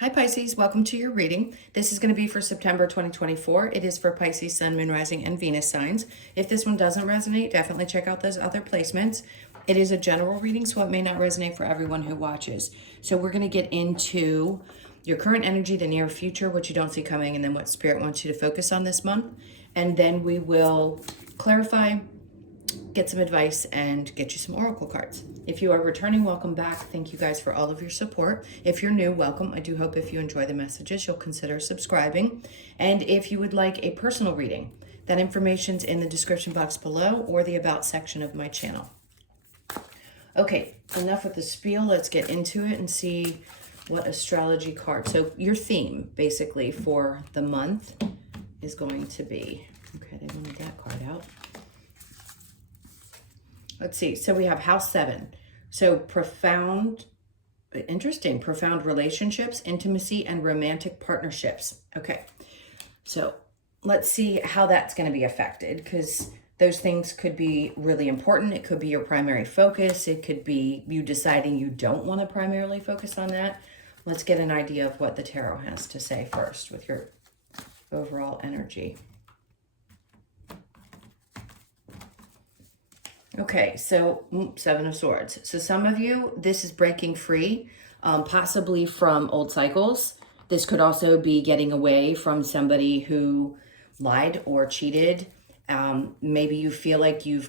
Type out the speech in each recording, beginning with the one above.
Hi Pisces, welcome to your reading. This is going to be for September 2024. It is for Pisces, Sun, Moon, Rising, and Venus signs. If this one doesn't resonate, definitely check out those other placements. It is a general reading, so it may not resonate for everyone who watches. So we're going to get into your current energy, the near future, what you don't see coming, and then what Spirit wants you to focus on this month. And then we will clarify, get some advice, and get you some oracle cards. If you are returning, welcome back. Thank you guys for all of your support. If you're new, welcome. I do hope if you enjoy the messages, you'll consider subscribing. And if you would like a personal reading, that information's in the description box below or the about section of my channel. Okay, enough with the spiel. Let's get into it and see what astrology card. So your theme basically for the month is going to be, okay, I didn't want that card out. Let's see. So we have house 7. So profound, interesting, profound relationships, intimacy, and romantic partnerships. Okay. So let's see how that's going to be affected, because those things could be really important. It could be your primary focus. It could be you deciding you don't want to primarily focus on that. Let's get an idea of what the tarot has to say first with your overall energy. Okay, so 7 of Swords. So some of you, this is breaking free, possibly from old cycles. This could also be getting away from somebody who lied or cheated. Maybe you feel like you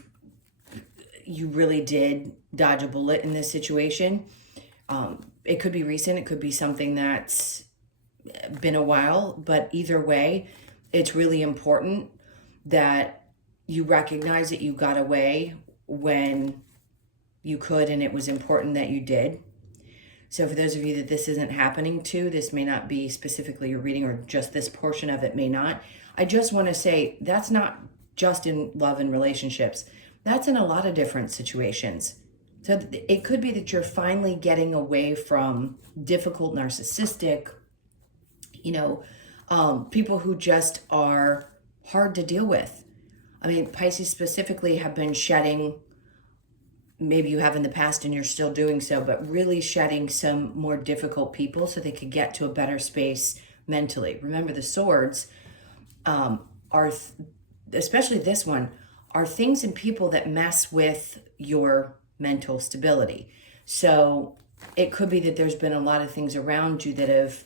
really did dodge a bullet in this situation. It could be recent. It could be something that's been a while. But either way, it's really important that you recognize that you got away when you could, and it was important that you did. So for those of you that this isn't happening to, this may not be specifically your reading, or just this portion of it may not. I just want to say that's not just in love and relationships. That's in a lot of different situations. So it could be that you're finally getting away from difficult, narcissistic, people who just are hard to deal with. I mean, Pisces specifically have been shedding, maybe you have in the past and you're still doing so, but really shedding some more difficult people so they could get to a better space mentally. Remember, the swords are, especially this one, are things and people that mess with your mental stability. So it could be that there's been a lot of things around you that have,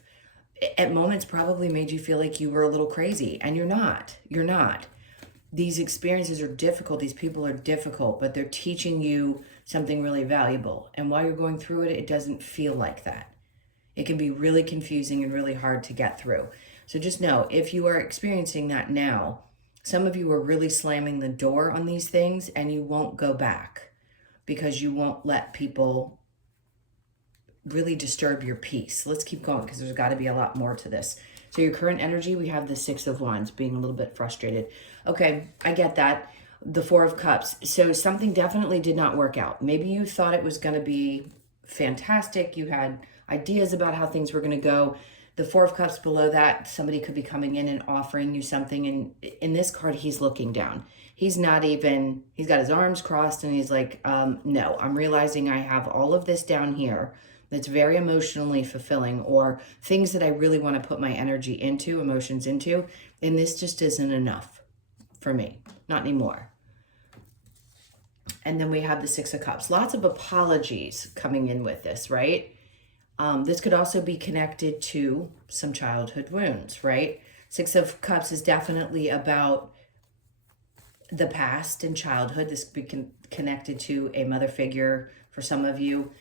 at moments, probably made you feel like you were a little crazy, and you're not. You're not. These experiences are difficult. These people are difficult, but they're teaching you something really valuable. And while you're going through it, it doesn't feel like that. It can be really confusing and really hard to get through. So just know, if you are experiencing that now, some of you are really slamming the door on these things, and you won't go back because you won't let people really disturb your peace. Let's keep going, because there's got to be a lot more to this. So your current energy, we have the 6 of Wands, being a little bit frustrated. Okay, I get that. The 4 of Cups. So something definitely did not work out. Maybe you thought it was going to be fantastic. You had ideas about how things were going to go. The 4 of Cups below that, somebody could be coming in and offering you something. And in this card, he's looking down. He's not even, he's got his arms crossed, and he's like, no, I'm realizing I have all of this down here that's very emotionally fulfilling, or things that I really want to put my energy into, emotions into, and this just isn't enough for me. Not anymore. And then we have the 6 of Cups. Lots of apologies coming in with this, right? This could also be connected to some childhood wounds, right? 6 of Cups is definitely about the past and childhood. This could be connected to a mother figure for some of you.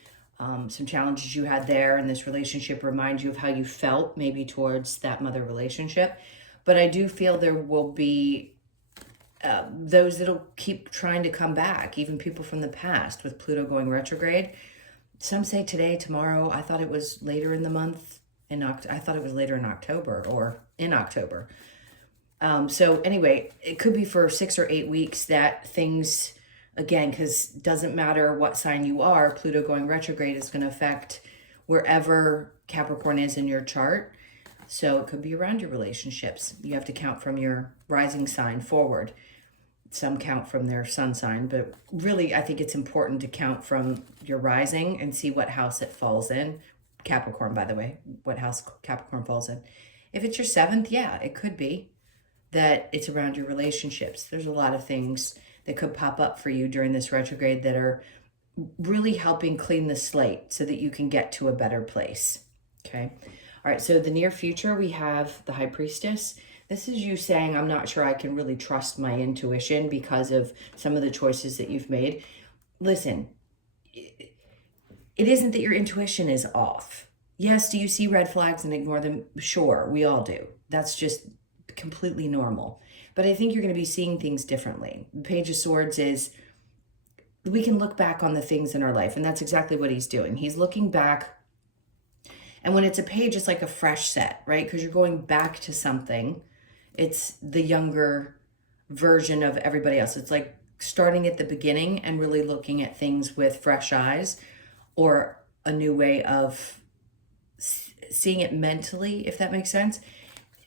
Some challenges you had there, and this relationship reminds you of how you felt maybe towards that mother relationship. But I do feel there will be those that'll keep trying to come back, even people from the past with Pluto going retrograde. Some say today, tomorrow. I thought it was later in the month. I thought it was later in October, or in October. So anyway, it could be for 6 or 8 weeks that things, again, because it doesn't matter what sign you are, Pluto going retrograde is going to affect wherever Capricorn is in your chart. So it could be around your relationships. You have to count from your rising sign forward. Some count from their sun sign, but really I think it's important to count from your rising and see what house it falls in. Capricorn, by the way, what house Capricorn falls in. If it's your 7th, yeah, it could be that it's around your relationships. There's a lot of things that could pop up for you during this retrograde that are really helping clean the slate so that you can get to a better place. Okay. All right. So the near future, we have the High Priestess. This is you saying, I'm not sure I can really trust my intuition because of some of the choices that you've made. Listen, it isn't that your intuition is off. Yes, do you see red flags and ignore them? Sure, we all do. That's just completely normal. But I think you're going to be seeing things differently. The Page of Swords is, we can look back on the things in our life, and that's exactly what he's doing. He's looking back, and when it's a page, it's like a fresh set, right? Because you're going back to something. It's the younger version of everybody else. It's like starting at the beginning and really looking at things with fresh eyes, or a new way of seeing it mentally, if that makes sense.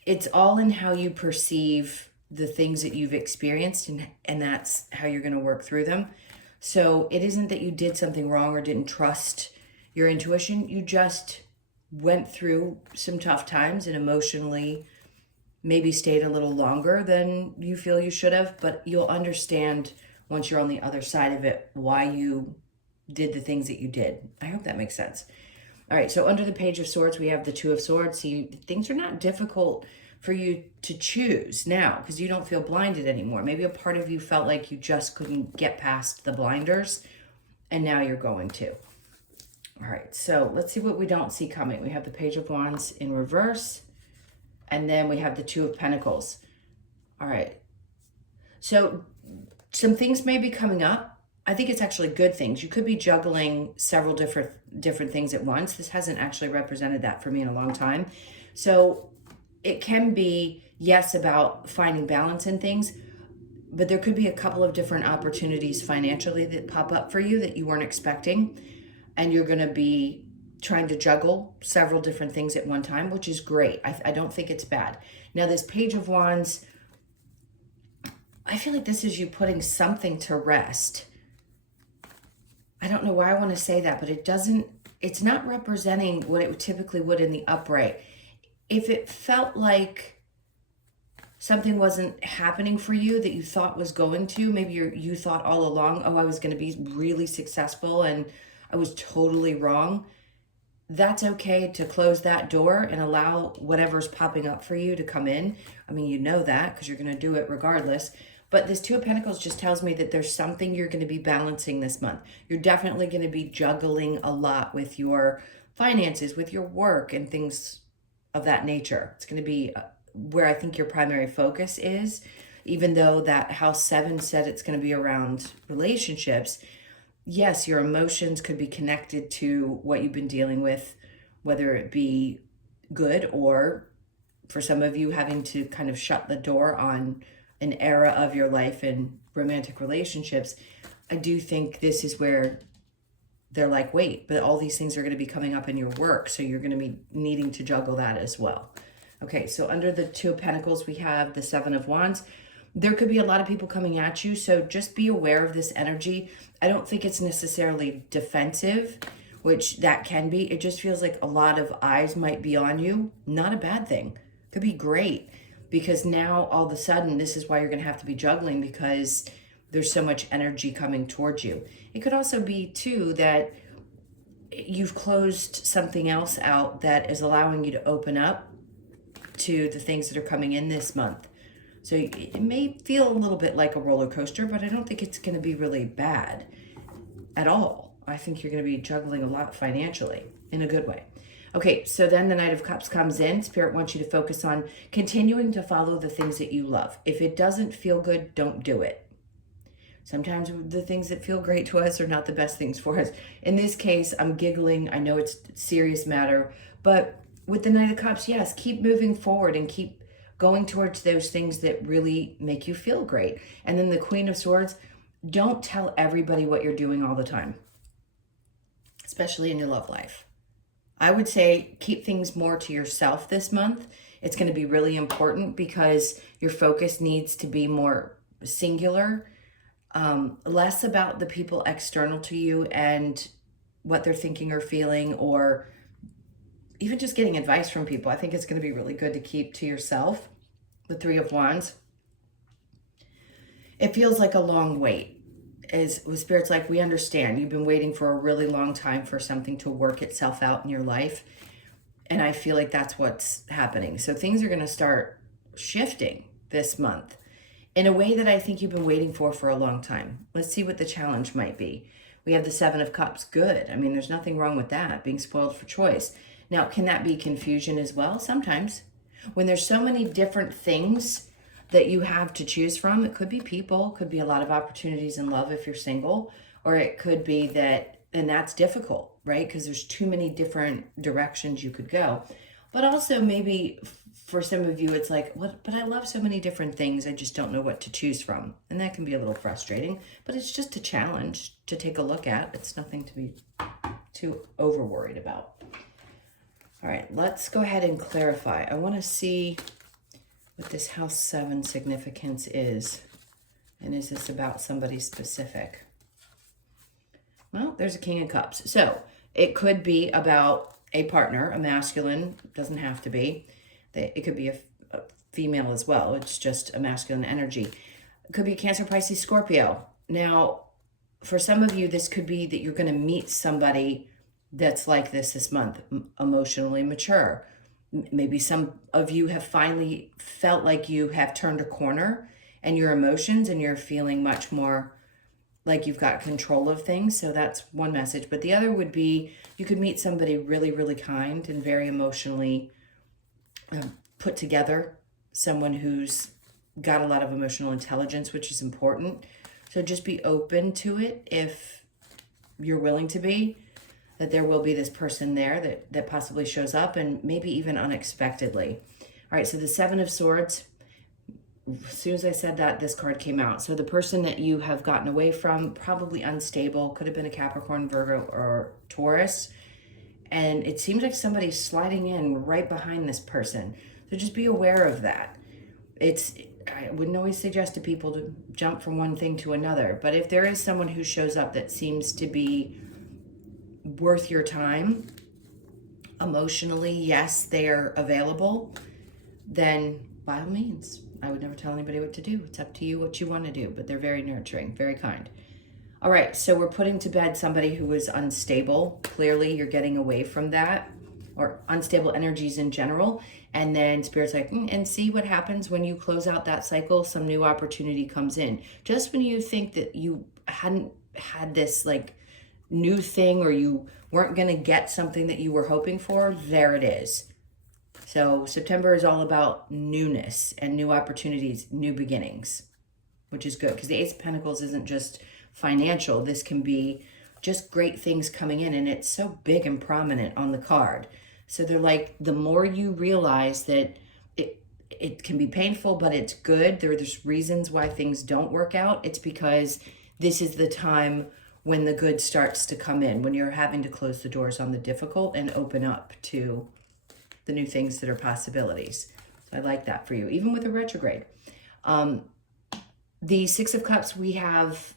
It's all in how you perceive the things that you've experienced, and that's how you're going to work through them. So it isn't that you did something wrong or didn't trust your intuition. You just went through some tough times and emotionally maybe stayed a little longer than you feel you should have, but you'll understand once you're on the other side of it why you did the things that you did. I hope that makes sense. All right, so under the Page of Swords, we have the Two of Swords. See, things are not difficult for you to choose now because you don't feel blinded anymore. Maybe a part of you felt like you just couldn't get past the blinders, and now you're going to. All right, so let's see what we don't see coming. We have the Page of Wands in reverse, and then we have the Two of Pentacles. All right, so some things may be coming up. I think it's actually good things. You could be juggling several different things at once. This hasn't actually represented that for me in a long time. So it can be, yes, about finding balance in things, but there could be a couple of different opportunities financially that pop up for you that you weren't expecting. And you're going to be trying to juggle several different things at one time, which is great. I don't think it's bad. It's this Page of Wands, I feel like this is you putting something to rest. I don't know why I want to say that, but it's not representing what it typically would in the upright. If it felt like something wasn't happening for you that you thought was going to, maybe you thought all along, oh, I was going to be really successful and I was totally wrong. That's okay to close that door and allow whatever's popping up for you to come in. I mean, you know that because you're going to do it regardless. But this Two of Pentacles just tells me that there's something you're going to be balancing this month. You're definitely going to be juggling a lot with your finances, with your work and things of that nature. It's going to be where I think your primary focus is, even though that House 7 said it's going to be around relationships. Yes, your emotions could be connected to what you've been dealing with, whether it be good or for some of you having to kind of shut the door on an era of your life and romantic relationships. I do think this is where they're like, wait, but all these things are going to be coming up in your work. So you're going to be needing to juggle that as well. Okay, so under the Two of Pentacles, we have the Seven of Wands. There could be a lot of people coming at you. So just be aware of this energy. I don't think it's necessarily defensive, which that can be. It just feels like a lot of eyes might be on you. Not a bad thing. Could be great. Because now all of a sudden, this is why you're going to have to be juggling because there's so much energy coming towards you. It could also be too that you've closed something else out that is allowing you to open up to the things that are coming in this month. So it may feel a little bit like a roller coaster, but I don't think it's going to be really bad at all. I think you're going to be juggling a lot financially in a good way. Okay, so then the Knight of Cups comes in. Spirit wants you to focus on continuing to follow the things that you love. If it doesn't feel good, don't do it. Sometimes the things that feel great to us are not the best things for us. In this case, I'm giggling. I know it's a serious matter, but with the Knight of Cups, yes, keep moving forward and keep going towards those things that really make you feel great. And then the Queen of Swords, don't tell everybody what you're doing all the time, especially in your love life. I would say keep things more to yourself this month. It's going to be really important because your focus needs to be more singular, less about the people external to you and what they're thinking or feeling or even just getting advice from people. I think it's going to be really good to keep to yourself. The Three of Wands. It feels like a long wait. As with Spirit's like, we understand. You've been waiting for a really long time for something to work itself out in your life. And I feel like that's what's happening. So things are going to start shifting this month in a way that I think you've been waiting for a long time. Let's see what the challenge might be. We have the Seven of Cups. Good. I mean, there's nothing wrong with that, being spoiled for choice. Now, can that be confusion as well? Sometimes. When there's so many different things that you have to choose from, it could be people, could be a lot of opportunities in love if you're single, or it could be that, and that's difficult, right? Because there's too many different directions you could go. But also maybe for some of you, it's like, what? But I love so many different things. I just don't know what to choose from. And that can be a little frustrating, but it's just a challenge to take a look at. It's nothing to be too over worried about. All right, let's go ahead and clarify. I want to see what this House 7 significance is. And is this about somebody specific? Well, there's a King of Cups. So it could be about a partner, a masculine, doesn't have to be. It could be a female as well. It's just a masculine energy. It could be Cancer, Pisces, Scorpio. Now, for some of you, this could be that you're going to meet somebody that's like this month, emotionally mature. Maybe some of you have finally felt like you have turned a corner in your emotions and you're feeling much more like you've got control of things. So that's one message. But the other would be you could meet somebody really, really kind and very emotionally put together, someone who's got a lot of emotional intelligence, which is important. So just be open to it if you're willing to be, that there will be this person there that possibly shows up and maybe even unexpectedly. All right, so the Seven of Swords, as soon as I said that, this card came out. So the person that you have gotten away from, probably unstable, could have been a Capricorn, Virgo, or Taurus. And it seems like somebody's sliding in right behind this person. So just be aware of that. I wouldn't always suggest to people to jump from one thing to another. But if there is someone who shows up that seems to be worth your time, emotionally, yes, they're available, then by all means. I would never tell anybody what to do. It's up to you what you want to do, but they're very nurturing, very kind. All right, so we're putting to bed somebody who is unstable. Clearly, you're getting away from that, or unstable energies in general. And then Spirit's like, and see what happens when you close out that cycle, some new opportunity comes in. Just when you think that you hadn't had this like new thing, or you weren't going to get something that you were hoping for, there it is. So September is all about newness and new opportunities, new beginnings, which is good because the Ace of Pentacles isn't just financial. This can be just great things coming in, and it's so big and prominent on the card. So they're like, the more you realize that it can be painful, but it's good. There's reasons why things don't work out. It's because this is the time when the good starts to come in, when you're having to close the doors on the difficult and open up to the new things that are possibilities. So I like that for you, even with a retrograde. The Six of Cups, we have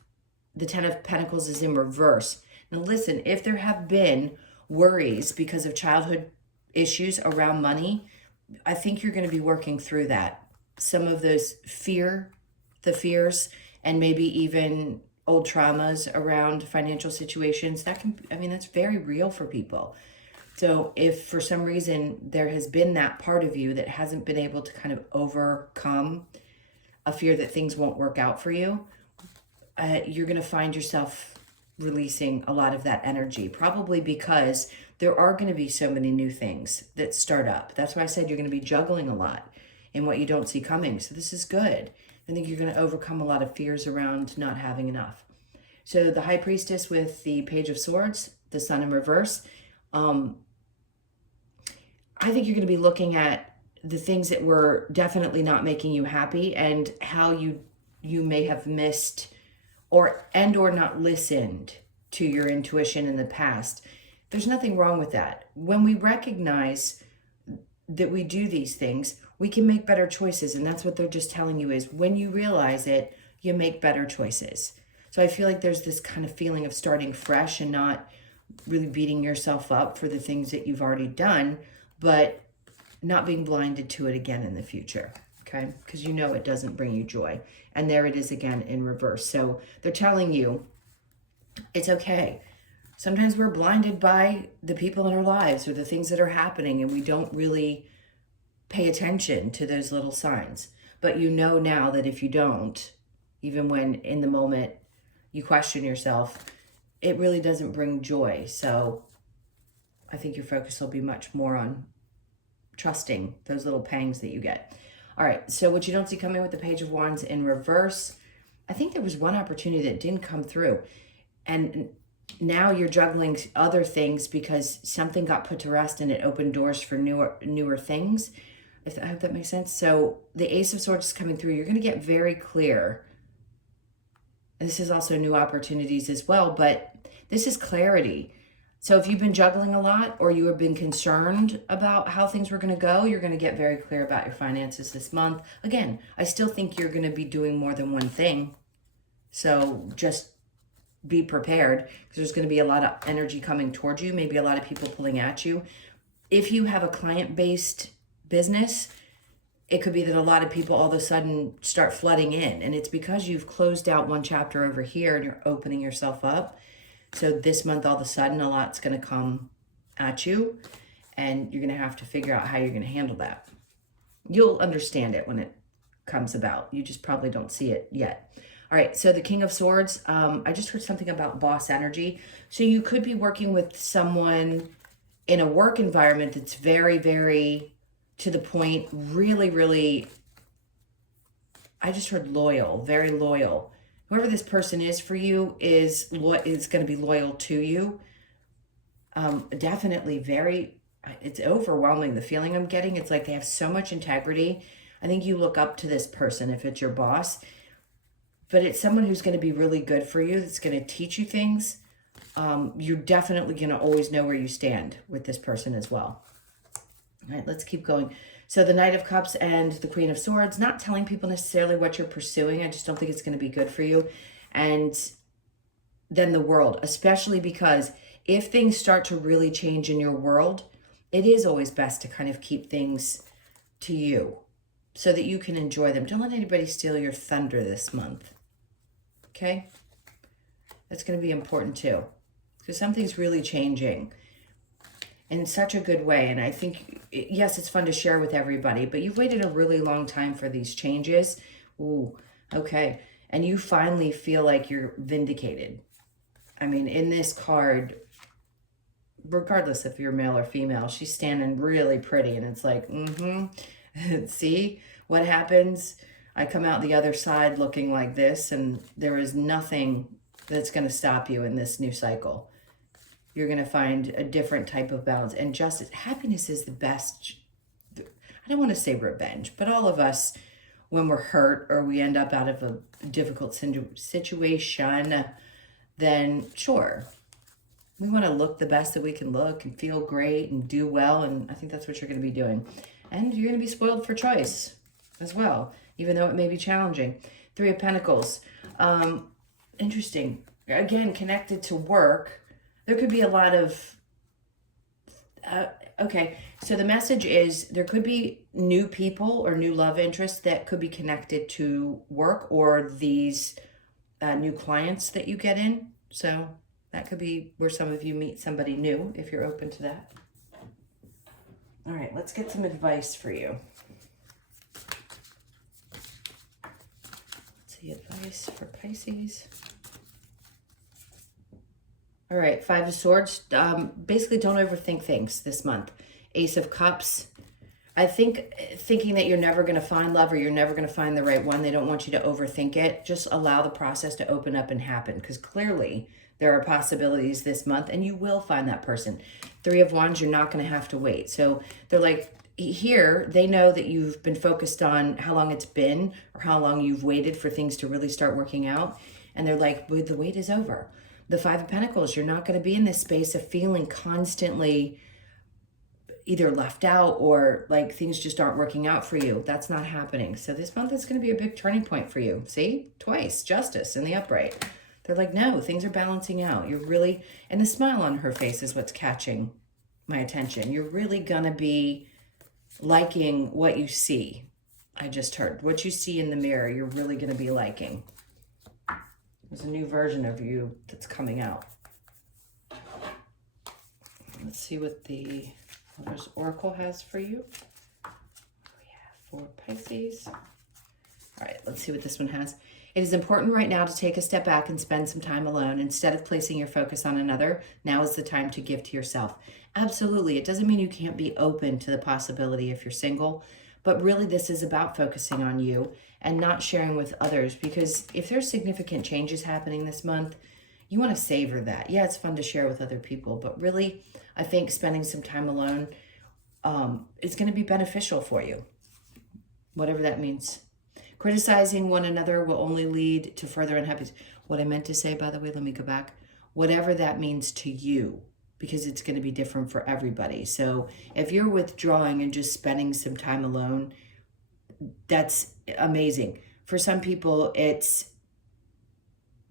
the Ten of Pentacles is in reverse. Now listen, if there have been worries because of childhood issues around money, I think you're going to be working through that. Some of those fears, and maybe even old traumas around financial situations, that's very real for people. So if for some reason there has been that part of you that hasn't been able to kind of overcome a fear that things won't work out for you, you're going to find yourself releasing a lot of that energy, probably because there are going to be so many new things that start up. That's why I said you're going to be juggling a lot in what you don't see coming. So this is good. I think you're going to overcome a lot of fears around not having enough. So the High Priestess with the Page of Swords, the Sun in reverse, I think you're going to be looking at the things that were definitely not making you happy and how you may have missed or not listened to your intuition in the past. There's nothing wrong with that. When we recognize that we do these things, we can make better choices. And that's what they're just telling you is when you realize it, you make better choices. So I feel like there's this kind of feeling of starting fresh and not really beating yourself up for the things that you've already done. but not being blinded to it again in the future, okay? Because you know it doesn't bring you joy. And there it is again in reverse. So they're telling you it's okay. Sometimes we're blinded by the people in our lives or the things that are happening, and we don't really pay attention to those little signs. But you know now that if you don't, even when in the moment you question yourself, it really doesn't bring joy. So I think your focus will be much more on trusting those little pangs that you get. All right, so what you don't see coming with the Page of Wands in reverse, I think there was one opportunity that didn't come through. And now you're juggling other things because something got put to rest and it opened doors for newer things. I hope that makes sense. So the Ace of Swords is coming through. You're going to get very clear. And this is also new opportunities as well, but this is clarity. So if you've been juggling a lot or you have been concerned about how things were going to go, you're going to get very clear about your finances this month. Again, I still think you're going to be doing more than one thing. So just be prepared because there's going to be a lot of energy coming towards you, maybe a lot of people pulling at you. If you have a client-based business, it could be that a lot of people all of a sudden start flooding in, and it's because you've closed out one chapter over here and you're opening yourself up. So this month, all of a sudden, a lot's going to come at you, and you're going to have to figure out how you're going to handle that. You'll understand it when it comes about. You just probably don't see it yet. All right, so the King of Swords, I just heard something about boss energy. So you could be working with someone in a work environment that's very, very to the point, really, really, I just heard loyal, very loyal. Whoever this person is for you is going to be loyal to you. Definitely very, it's overwhelming. The feeling I'm getting, it's like they have so much integrity. I think you look up to this person if it's your boss, but it's someone who's going to be really good for you. That's going to teach you things. You're definitely going to always know where you stand with this person as well. All right, let's keep going. So the Knight of Cups and the Queen of Swords, not telling people necessarily what you're pursuing. I just don't think it's going to be good for you. And then the World, especially because if things start to really change in your world, it is always best to kind of keep things to you so that you can enjoy them. Don't let anybody steal your thunder this month. Okay? That's going to be important too, because something's really changing in such a good way. And I think, yes, it's fun to share with everybody, but you've waited a really long time for these changes. Ooh, okay. And you finally feel like you're vindicated. I mean, in this card, regardless if you're male or female, she's standing really pretty. And it's like, see what happens? I come out the other side looking like this, and there is nothing that's going to stop you in this new cycle. You're going to find a different type of balance. And justice, happiness is the best. I don't want to say revenge, but all of us, when we're hurt or we end up out of a difficult situation, then sure, we want to look the best that we can look and feel great and do well. And I think that's what you're going to be doing. And you're going to be spoiled for choice as well, even though it may be challenging. Three of Pentacles. Interesting. Again, connected to work. There could be a lot of, okay, so the message is there could be new people or new love interests that could be connected to work or these new clients that you get in. So that could be where some of you meet somebody new if you're open to that. All right, let's get some advice for you. Let's see, advice for Pisces. All right, Five of Swords. Basically, don't overthink things this month. Ace of Cups. I think thinking that you're never going to find love or you're never going to find the right one, they don't want you to overthink it. Just allow the process to open up and happen, because clearly there are possibilities this month and you will find that person. Three of Wands, you're not going to have to wait. So they're like, here, they know that you've been focused on how long it's been or how long you've waited for things to really start working out. And they're like, well, the wait is over. The Five of Pentacles, you're not going to be in this space of feeling constantly either left out or like things just aren't working out for you. That's not happening. So this month is going to be a big turning point for you. See? Twice. Justice in the upright. They're like, no, things are balancing out. You're really, and the smile on her face is what's catching my attention. You're really going to be liking what you see. I just heard what you see in the mirror, you're really going to be liking. There's a new version of you that's coming out. Let's see what the Mother's Oracle has for you. We have for Pisces. All right, let's see what this one has. It is important right now to take a step back and spend some time alone. Instead of placing your focus on another, now is the time to give to yourself. Absolutely. It doesn't mean you can't be open to the possibility if you're single, but really this is about focusing on you and not sharing with others, because if there's significant changes happening this month, you want to savor that. Yeah, it's fun to share with other people, but really, I think spending some time alone is going to be beneficial for you, whatever that means. Criticizing one another will only lead to further unhappiness. What I meant to say, by the way, let me go back. Whatever that means to you, because it's going to be different for everybody. So if you're withdrawing and just spending some time alone, that's amazing. For some people, it's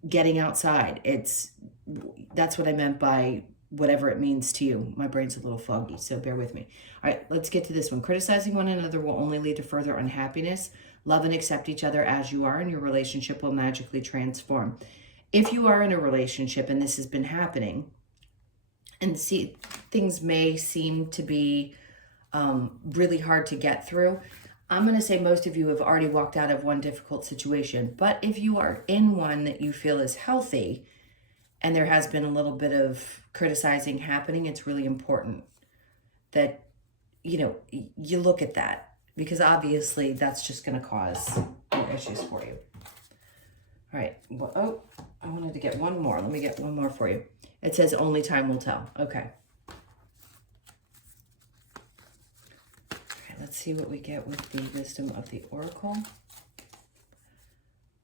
getting outside. That's what I meant by whatever it means to you. My brain's a little foggy, so bear with me. All right, let's get to this one. Criticizing one another will only lead to further unhappiness. Love and accept each other as you are, and your relationship will magically transform. If you are in a relationship and this has been happening, and see, things may seem to be really hard to get through, I'm going to say most of you have already walked out of one difficult situation. But if you are in one that you feel is healthy, and there has been a little bit of criticizing happening, it's really important that, you look at that, because obviously that's just going to cause more issues for you. All right. Well, oh, I wanted to get one more. Let me get one more for you. It says only time will tell. Okay. All right, let's see what we get with the wisdom of the Oracle.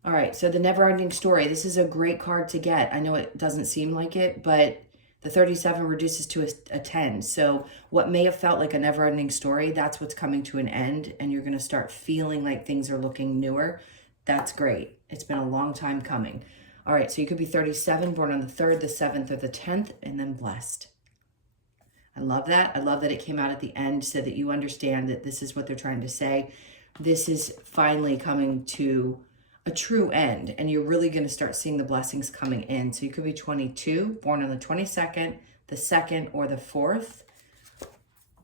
All right, so the never-ending story. This is a great card to get. I know it doesn't seem like it, but the 37 reduces to a 10. So what may have felt like a never-ending story, that's what's coming to an end, and you're going to start feeling like things are looking newer. That's great. It's been a long time coming. All right, so you could be 37, born on the 3rd, the 7th, or the 10th, and then blessed. I love that. I love that it came out at the end so that you understand that this is what they're trying to say. This is finally coming to a true end, and you're really going to start seeing the blessings coming in. So you could be 22, born on the 22nd, the 2nd, or the 4th.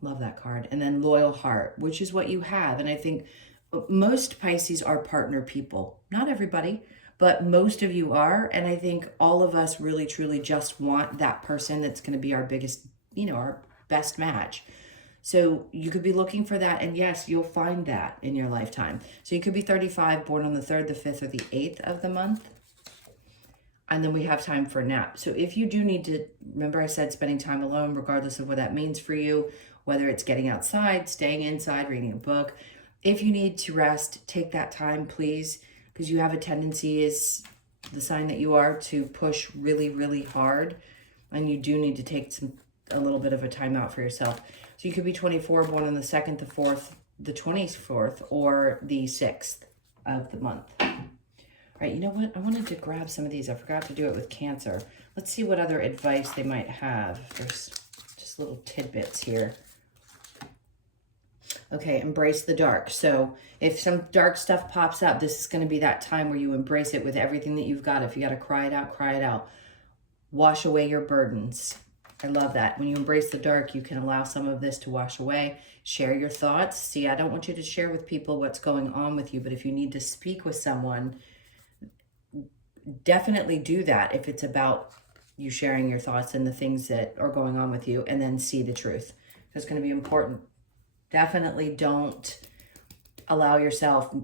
Love that card. And then loyal heart, which is what you have. And I think most Pisces are partner people. Not everybody, but most of you are. And I think all of us really, truly just want that person that's going to be our biggest, our best match. So you could be looking for that, and yes, you'll find that in your lifetime. So you could be 35, born on the 3rd, the 5th, or the 8th of the month. And then we have time for a nap. So if you do need to, remember I said spending time alone, regardless of what that means for you, whether it's getting outside, staying inside, reading a book. If you need to rest, take that time, please, because you have a tendency, is the sign that you are, to push really, really hard. And you do need to take a little bit of a time out for yourself. So you could be 24, born on the 2nd, the 4th, the 24th, or the 6th of the month. All right, you know what? I wanted to grab some of these. I forgot to do it with Cancer. Let's see what other advice they might have. There's just little tidbits here. Okay, embrace the dark. So if some dark stuff pops up, this is going to be that time where you embrace it with everything that you've got. If you got to cry it out, cry it out. Wash away your burdens. I love that. When you embrace the dark, you can allow some of this to wash away. Share your thoughts. See, I don't want you to share with people what's going on with you, but if you need to speak with someone, definitely do that if it's about you sharing your thoughts and the things that are going on with you, and then see the truth. That's going to be important. Definitely don't allow yourself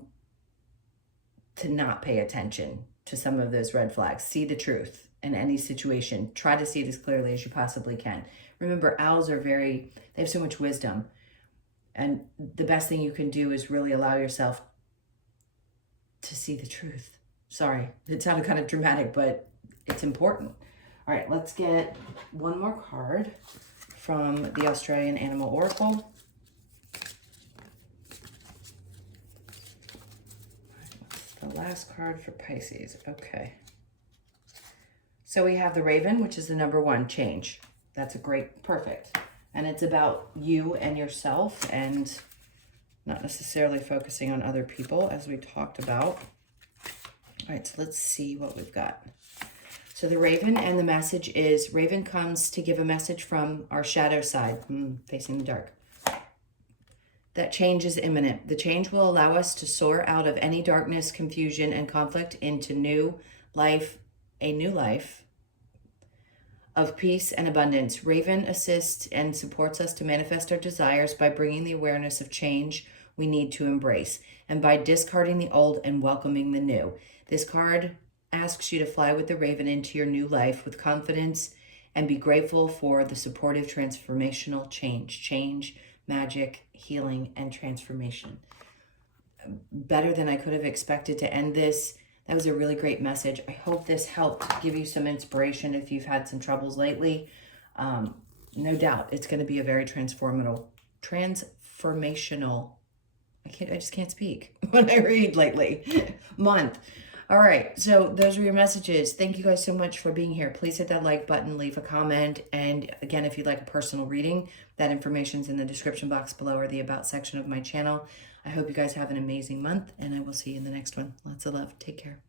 to not pay attention to some of those red flags. See the truth in any situation. Try to see it as clearly as you possibly can. Remember, owls are they have so much wisdom. And the best thing you can do is really allow yourself to see the truth. Sorry, it sounded kind of dramatic, but it's important. All right, let's get one more card from the Australian Animal Oracle. What's the last card for Pisces? Okay. So we have the Raven, which is the number 1, change. That's a great, perfect. And it's about you and yourself and not necessarily focusing on other people, as we talked about. All right, so let's see what we've got. So the Raven, and the message is, Raven comes to give a message from our shadow side, facing the dark. That change is imminent. The change will allow us to soar out of any darkness, confusion, and conflict into new life, a new life of peace and abundance. Raven assists and supports us to manifest our desires by bringing the awareness of change we need to embrace, and by discarding the old and welcoming the new. This card asks you to fly with the Raven into your new life with confidence and be grateful for the supportive transformational change, magic, healing, and transformation. Better than I could have expected to end this. That was a really great message. I hope this helped give you some inspiration if you've had some troubles lately. No doubt it's going to be a very transformational, I just can't speak when I read lately, month. All right, so those are your messages. Thank you guys so much for being here. Please hit that like button, leave a comment. And again, if you'd like a personal reading, that information's in the description box below or the About section of my channel. I hope you guys have an amazing month, and I will see you in the next one. Lots of love. Take care.